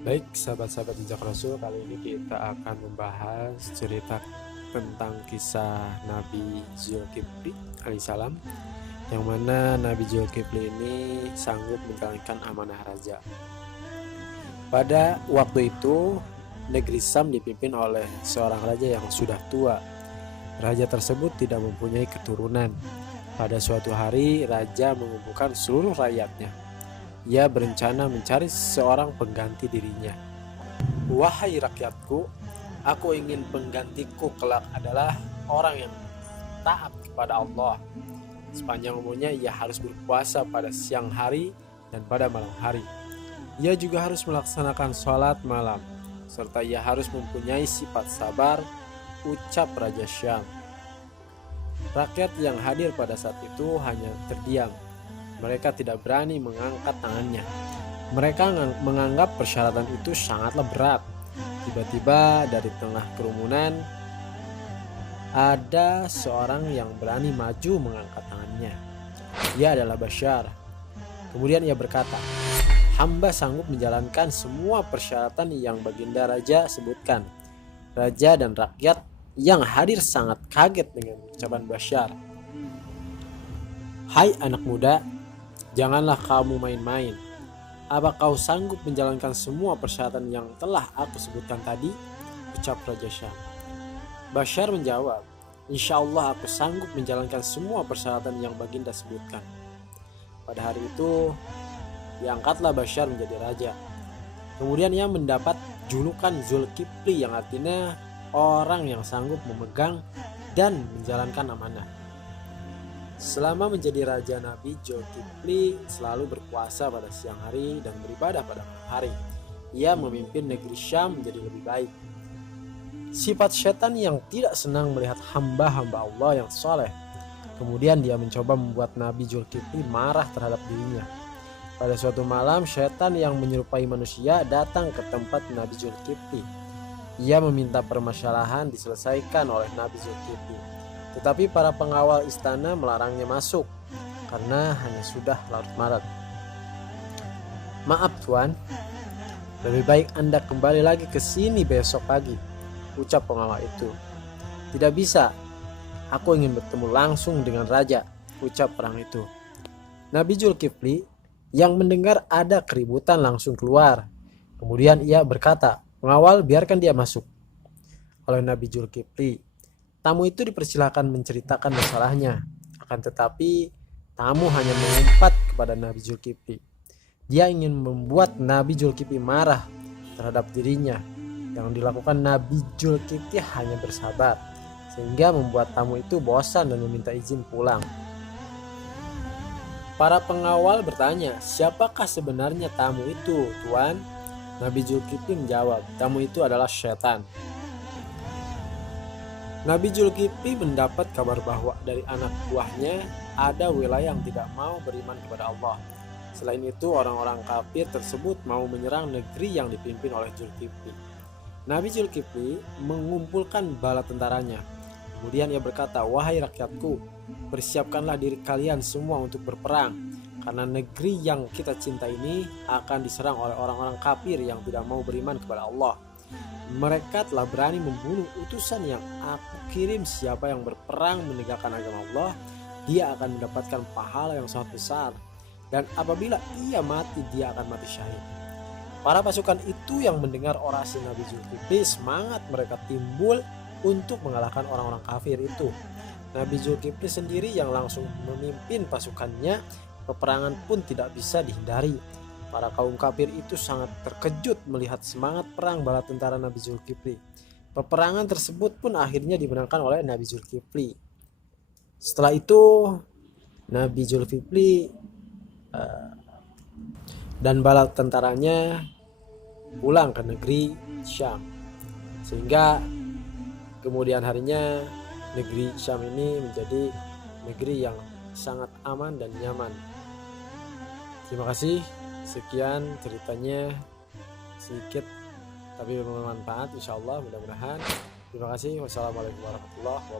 Baik, sahabat-sahabat jejak Rasul, kali ini kita akan membahas cerita tentang kisah Nabi Zulkifli alaihissalam, yang mana Nabi Zulkifli ini sanggup menjalankan amanah raja. Pada waktu itu, negeri Sam dipimpin oleh seorang raja yang sudah tua. Raja tersebut tidak mempunyai keturunan. Pada suatu hari, raja mengumpulkan seluruh rakyatnya. Ia berencana mencari seorang pengganti dirinya. Wahai rakyatku, aku ingin penggantiku kelak adalah orang yang taat kepada Allah. Sepanjang umurnya ia harus berpuasa pada siang hari dan pada malam hari. Ia juga harus melaksanakan sholat malam, serta ia harus mempunyai sifat sabar, ucap Raja Syam. Rakyat yang hadir pada saat itu hanya terdiam. Mereka tidak berani mengangkat tangannya. Mereka menganggap persyaratan itu sangatlah berat. Tiba-tiba dari tengah kerumunan ada seorang yang berani maju mengangkat tangannya. Ia adalah Bashar. Kemudian ia berkata, "Hamba sanggup menjalankan semua persyaratan yang Baginda Raja sebutkan." Raja dan rakyat yang hadir sangat kaget dengan ucapan Bashar. "Hai anak muda, janganlah kamu main-main. Apa kau sanggup menjalankan semua persyaratan yang telah aku sebutkan tadi?" ucap Raja Syam. Bashar menjawab, "Insya Allah aku sanggup menjalankan semua persyaratan yang Baginda sebutkan." Pada hari itu, diangkatlah Bashar menjadi raja. Kemudian ia mendapat julukan Zulkifli, yang artinya orang yang sanggup memegang dan menjalankan amanah. Selama menjadi raja, Nabi Zulkifli selalu berpuasa pada siang hari dan beribadah pada malam hari. Ia memimpin negeri Syam menjadi lebih baik. Sifat setan yang tidak senang melihat hamba-hamba Allah yang soleh. Kemudian dia mencoba membuat Nabi Zulkifli marah terhadap dirinya. Pada suatu malam, setan yang menyerupai manusia datang ke tempat Nabi Zulkifli. Ia meminta permasalahan diselesaikan oleh Nabi Zulkifli. Tetapi para pengawal istana melarangnya masuk karena hanya sudah larut malam. "Maaf tuan, lebih baik Anda kembali lagi ke sini besok pagi," ucap pengawal itu. "Tidak bisa, aku ingin bertemu langsung dengan raja," ucap orang itu. Nabi Zulkifli yang mendengar ada keributan langsung keluar. Kemudian ia berkata, "Pengawal, biarkan dia masuk." Oleh Nabi Zulkifli, tamu itu dipersilakan menceritakan masalahnya. Akan tetapi tamu hanya mengumpat kepada Nabi Zulkifli. Dia ingin membuat Nabi Zulkifli marah terhadap dirinya. Yang dilakukan Nabi Zulkifli hanya bersabar, sehingga membuat tamu itu bosan dan meminta izin pulang. Para pengawal bertanya, "Siapakah sebenarnya tamu itu, Tuan?" Nabi Zulkifli menjawab, "Tamu itu adalah setan." Nabi Zulkifli mendapat kabar bahwa dari anak buahnya ada wilayah yang tidak mau beriman kepada Allah. Selain itu, orang-orang kafir tersebut mau menyerang negeri yang dipimpin oleh Zulkifli. Nabi Zulkifli mengumpulkan bala tentaranya. Kemudian ia berkata, "Wahai rakyatku, persiapkanlah diri kalian semua untuk berperang, karena negeri yang kita cinta ini akan diserang oleh orang-orang kafir yang tidak mau beriman kepada Allah. Mereka telah berani membunuh utusan yang aku kirim. Siapa yang berperang menegakkan agama Allah, dia akan mendapatkan pahala yang sangat besar. Dan apabila ia mati, dia akan mati syahid." Para pasukan itu yang mendengar orasi Nabi Zulkifli, semangat mereka timbul untuk mengalahkan orang-orang kafir itu. Nabi Zulkifli sendiri yang langsung memimpin pasukannya. Peperangan pun tidak bisa dihindari. Para kaum kafir itu sangat terkejut melihat semangat perang bala tentara Nabi Zulkifli. Peperangan tersebut pun akhirnya dimenangkan oleh Nabi Zulkifli. Setelah itu Nabi Zulkifli dan bala tentaranya pulang ke negeri Syam, sehingga kemudian harinya negeri Syam ini menjadi negeri yang sangat aman dan nyaman. Terima kasih. Sekian ceritanya, sedikit tapi bermanfaat, insya Allah, mudah-mudahan. Terima kasih. Wassalamualaikum warahmatullahi wabarakatuh.